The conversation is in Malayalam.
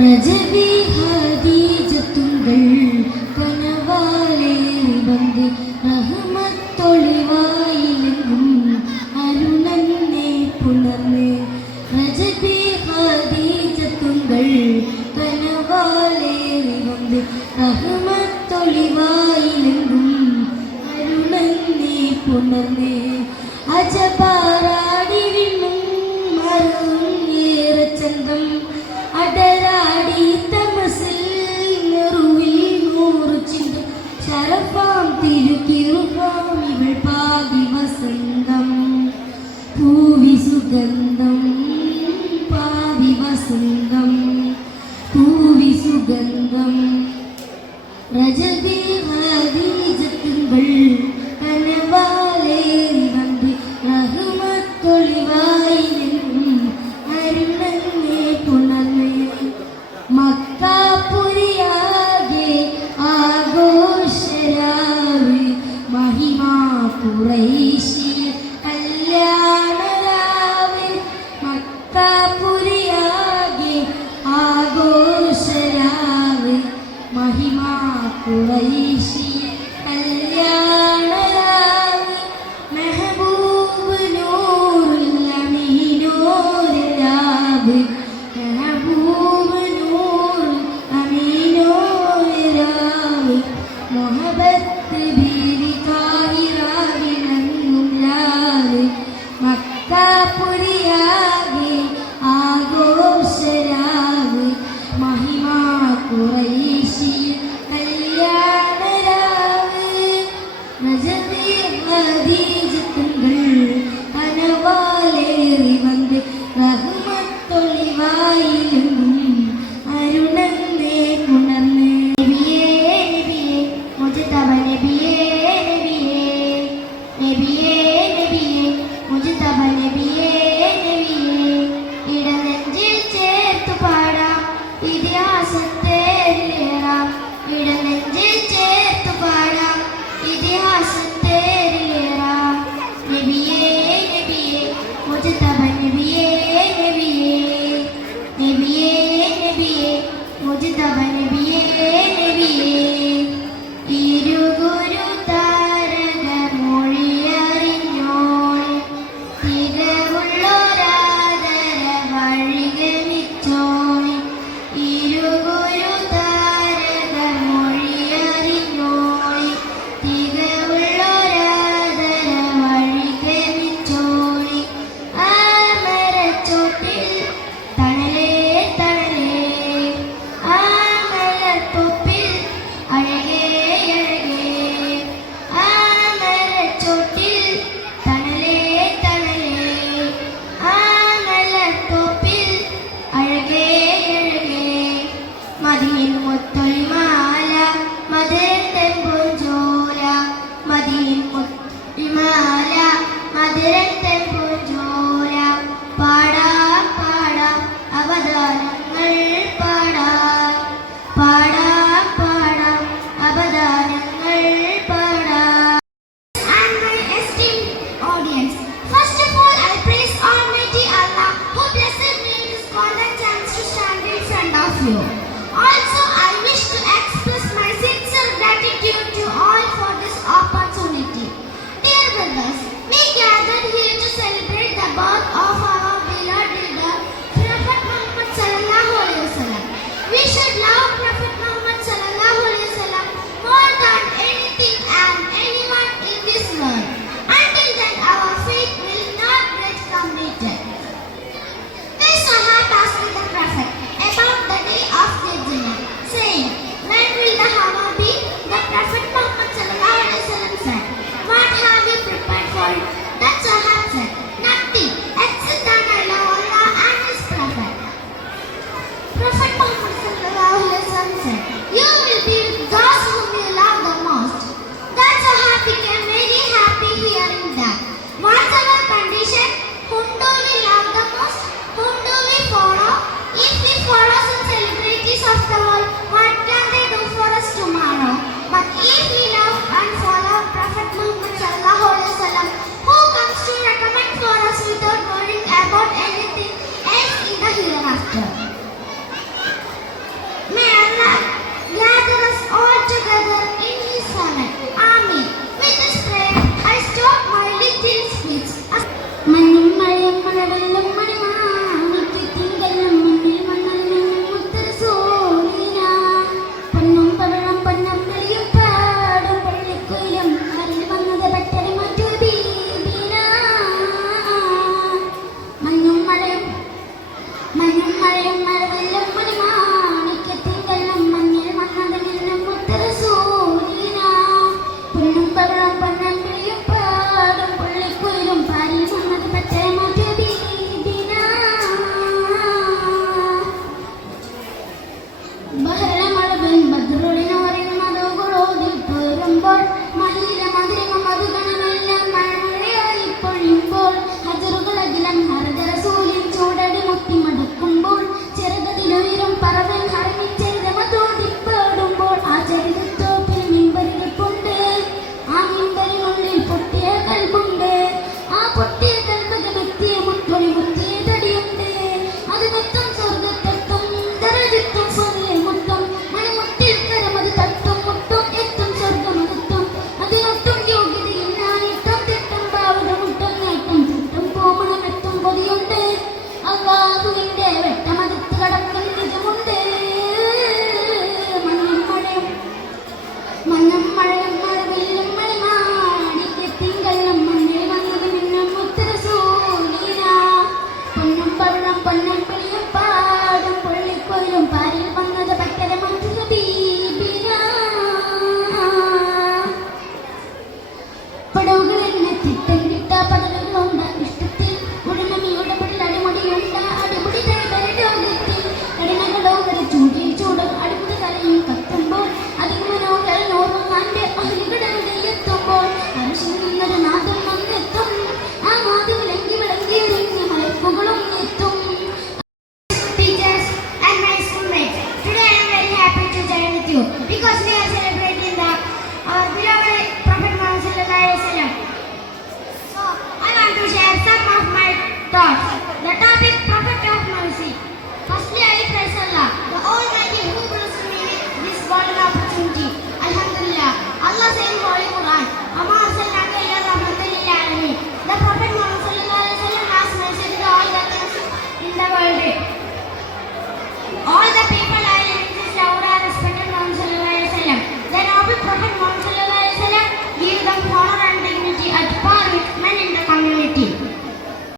ரஜபி ஹதீஜத்துங்கள் கனவாலே வந்து ரஹ்மத்தொழிவாயிலெங்கும் அருணன்னே புணர்ந்து ரஜபி ஹதீஜத்துங்கள் கனவாலே வந்து ரஹ்மத்தொழிவாயிலெங்கும் அருணன்னே புணர்ந்து അജപാറാടി വിണ്ണും മറും ഏറച്ചന്തം അടരാടി തമസിൽ നെറുവിൽ നൂറ് ചിന്ത ശരഫാം തിരുക്കിറുഫാം ഇവൾ പാതി വസന്തം പൂവി സുഗന്ധം പാതി വസന്തം പൂവി സുഗന്ധം രജബി ഹദീജത്തുകൾ കനവാലേ മക്കാപുരിയാകെ ആഘോഷരാവ് മഹിമാ ഖുറൈശി കല്യാണരാവ് മക്കാപുരിയാകെ ആഘോഷരാവ് മഹിമാ ഖുറൈശി കല്യാണരാവ് മെഹബൂബ് നൂറുൽ അമീനോരാവ് മുഹബത്ത് ബീവി കാഹിറാവിനങ്ങും ലാവ് മക്കാപുരിയാകെ ആഘോഷരാവ് മഹിമാ ഖുറൈശി കല്യാണരാവ് രജബി ഹദീജത്തുകൾ കനവാലേറി വന്ന് റഹ്മത്തൊളിവായിലെങ്കും അരുണന്നേ പുണർന്ന് ഇടനെഞ്ചിൽ ചേർത്തു പാടാം ഇതിഹാസത്തേറിലേറാം ഇടനെഞ്ചിൽ ചേർത്തു പാടാം ഇതിഹാസത്തേറിലേറാം നബിയേ നബിയേ മുജ്തബ നബിയേ നബിയേ നബിയേ നബിയേ മുജ്തബ നബിയേ നബിയേ ഇരുഗുരു താരക മൊഴിയറിഞ്ഞോളെ തികവുള്ളൊരാദര വഴികമിച്ചോളെ ഇരുഗുരു താരക മൊഴിയറിഞ്ഞോളെ തികവുള്ളൊരാദര വഴികമിച്ചോളെ ആ മരച്ചോട്ടിൽ തണലേ തണലേ ആ മലത്തൊപ്പിൽ അഴകേ മദീൻ മുത്തൊളിമാല മധുരത്തൻ പൂഞ്ചോല മദീൻ മുത്തൊളിമാല മധുരത്തൻ പൂഞ്ചോല പാടാം പാടാം അവദാനങ്ങൾ പാടാം പാടാം പാടാം അവദാനങ്ങൾ പാടാം. And my esteemed audience, first of all I praise Almighty Allah who blessed me with this golden chance to stand in front of you. Also, I wish to express my sincere gratitude to all for this opportunity. Dear brothers, we gathered here to celebrate the birth of our beloved leader, Prophet Muhammad sallallahu alaihi wasallam. We should love Prophet Muhammad sallallahu alaihi wasallam more than anything and anyone in this world. Until then, our faith will not get completed. The Sahaba asked the Prophet about the day of ബഹ